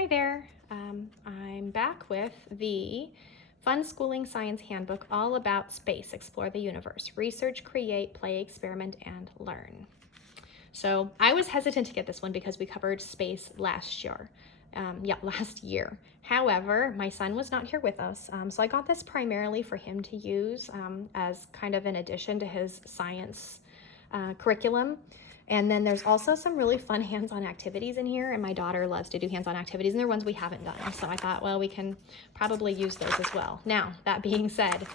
Hi there. I'm back with the Fun Schooling Science Handbook, all about space, explore the universe, research, create, play, experiment, and learn. So I was hesitant to get this one because we covered space last year. Last year. However, my son was not here with us, so I got this primarily for him to use as kind of an addition to his science curriculum. And then there's also some really fun hands-on activities in here, and my daughter loves to do hands-on activities, and they're ones we haven't done. So I thought, well, we can probably use those as well. Now, that being said,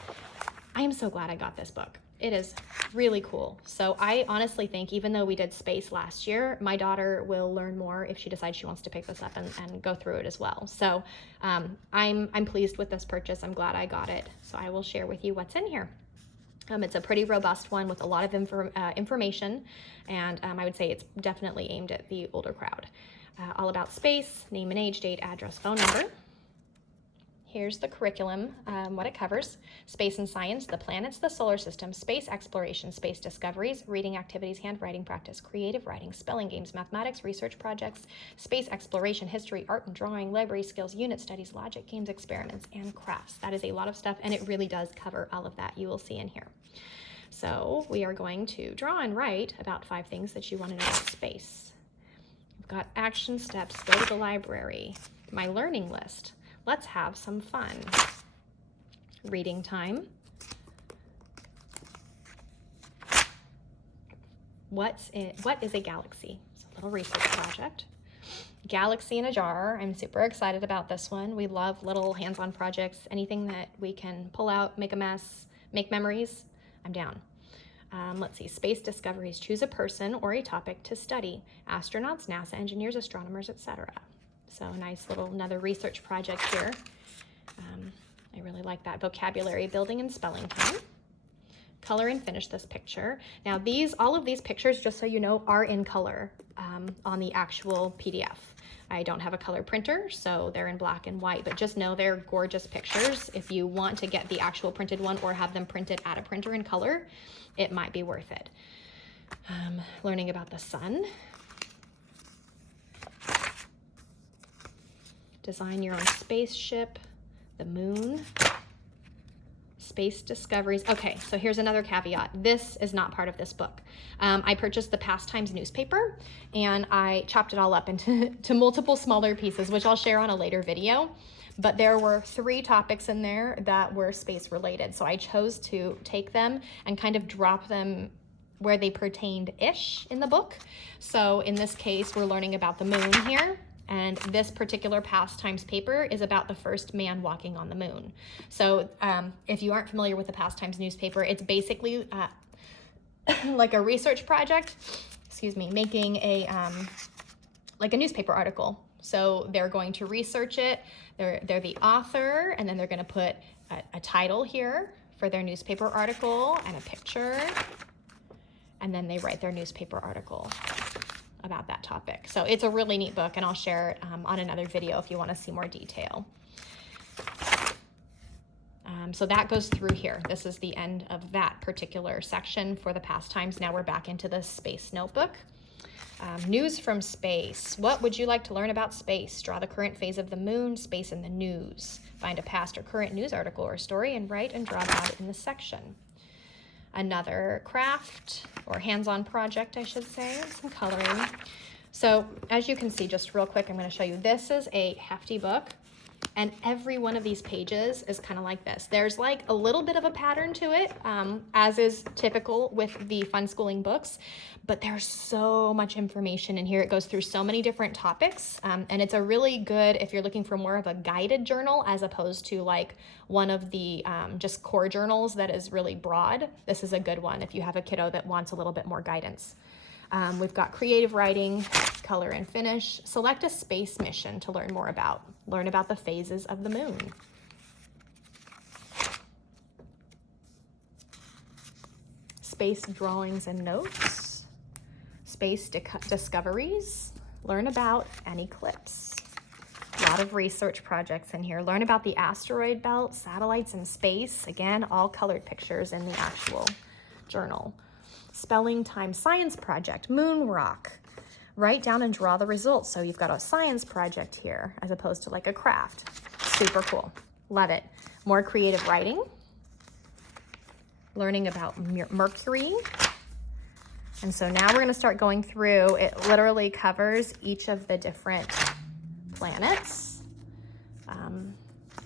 I am so glad I got this book. It is really cool. So I honestly think, even though we did space last year, my daughter will learn more if she decides she wants to pick this up and go through it as well. So I'm pleased with this purchase. I'm glad I got it. So I will share with you what's in here. It's a pretty robust one with a lot of information, and I would say it's definitely aimed at the older crowd. All about space, name and age, date, address, phone number. Here's the curriculum, what it covers: space and science, the planets, the solar system, space exploration, space discoveries, reading activities, handwriting practice, creative writing, spelling games, mathematics, research projects, space exploration, history, art and drawing, library skills, unit studies, logic, games, experiments, and crafts. That is a lot of stuff, and it really does cover all of that, you will see in here. So we are going to draw and write about 5 things that you want to know about space. We've got action steps, go to the library, my learning list. Let's have some fun. Reading time. What is a galaxy? It's a little research project. Galaxy in a jar. I'm super excited about this one. We love little hands-on projects. Anything that we can pull out, make a mess, make memories, I'm down. Let's see, space discoveries. Choose a person or a topic to study. Astronauts, NASA engineers, astronomers, etc. So nice little another research project here. I really like that. Vocabulary building and spelling time. Color and finish this picture. Now all of these pictures, just so you know, are in color on the actual PDF. I don't have a color printer, so they're in black and white, but just know they're gorgeous pictures. If you want to get the actual printed one or have them printed at a printer in color, it might be worth it. Learning about the sun. Design your own spaceship, the moon, space discoveries. Okay, so here's another caveat. This is not part of this book. I purchased the Pastimes newspaper, and I chopped it all up into multiple smaller pieces, which I'll share on a later video. But there were 3 topics in there that were space related. So I chose to take them and kind of drop them where they pertained-ish in the book. So in this case, we're learning about the moon here. And this particular Pastimes paper is about the first man walking on the moon. So if you aren't familiar with the Pastimes newspaper, it's basically like a research project, making a like a newspaper article. So they're going to research it, they're the author, and then they're going to put a title here for their newspaper article and a picture, and then they write their newspaper article about that topic. So it's a really neat book, and I'll share it on another video if you want to see more detail. So that goes through here. This is the end of that particular section for the Pastimes. Now we're back into the space notebook. News from space. What would you like to learn about space? Draw the current phase of the moon, space in the news. Find a past or current news article or story and write and draw about it in the section. Another craft or hands-on project, I should say, some coloring. So as you can see, just real quick, I'm going to show you. This is a hefty book, and every one of these pages is kind of like this. There's like a little bit of a pattern to it, as is typical with the Fun Schooling books, but there's so much information in here. It goes through so many different topics, and it's a really good, if you're looking for more of a guided journal as opposed to like one of the just core journals that is really broad. This is a good one if you have a kiddo that wants a little bit more guidance. We've got creative writing, color and finish. Select a space mission to learn more about. Learn about the phases of the moon. Space drawings and notes. Space discoveries. Learn about an eclipse. A lot of research projects in here. Learn about the asteroid belt, satellites in space. Again, all colored pictures in the actual journal. Spelling time science project, moon rock. Write down and draw the results. So you've got a science project here as opposed to like a craft. Super cool. Love it. More creative writing. Learning about Mercury. And so now we're going to start going through. It literally covers each of the different planets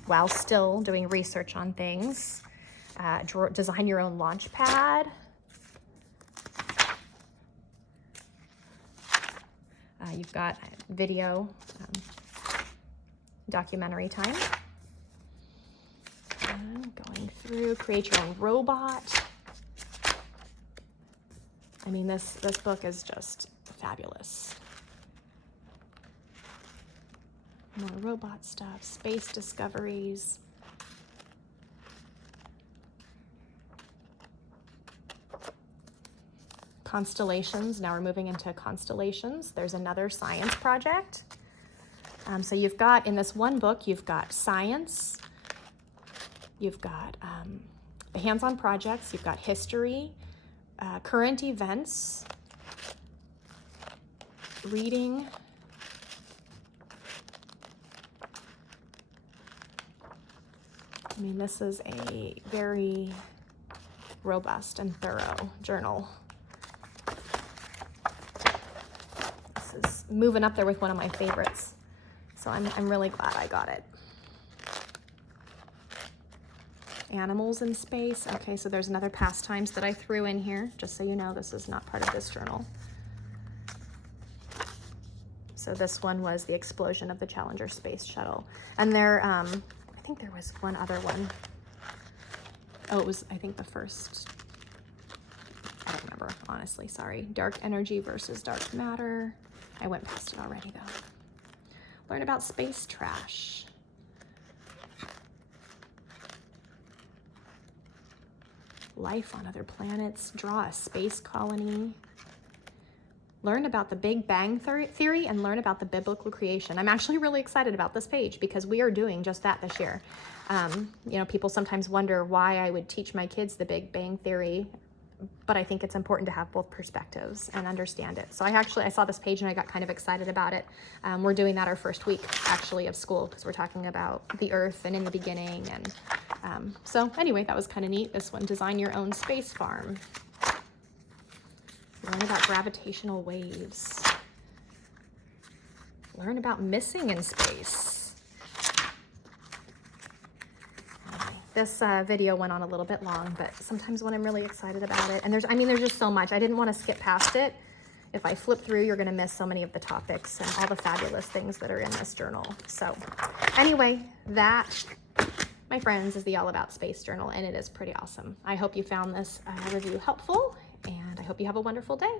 while still doing research on things. Design your own launch pad. You've got video, documentary time. Going through, create your own robot. I mean, this book is just fabulous. More robot stuff, space discoveries. Constellations, now we're moving into constellations. There's another science project. So you've got, in this one book, you've got science, you've got hands-on projects, you've got history, current events, reading, I mean, this is a very robust and thorough journal. This is moving up there with one of my favorites. So I'm really glad I got it. Animals in space. Okay, so there's another pastimes that I threw in here, just so you know, this is not part of this journal. So this one was the explosion of the Challenger space shuttle. And there, I think there was one other one. Oh, it was, I think, the first. I don't remember, honestly, sorry. Dark energy versus dark matter. I went past it already, though. Learn about space trash. Life on other planets. Draw a space colony. Learn about the Big Bang Theory and learn about the biblical creation. I'm actually really excited about this page because we are doing just that this year. You know, people sometimes wonder why I would teach my kids the Big Bang Theory, but I think it's important to have both perspectives and understand it. So I saw this page and I got kind of excited about it. We're doing that our first week actually of school because we're talking about the Earth and in the beginning. And so anyway, that was kind of neat. This one, design your own space farm. Learn about gravitational waves. Learn about missing in space. Anyway, this video went on a little bit long, but sometimes when I'm really excited about it, and there's just so much. I didn't want to skip past it. If I flip through, you're going to miss so many of the topics and all the fabulous things that are in this journal. So anyway, that, my friends, is the All About Space journal, and it is pretty awesome. I hope you found this review helpful, and I hope you have a wonderful day.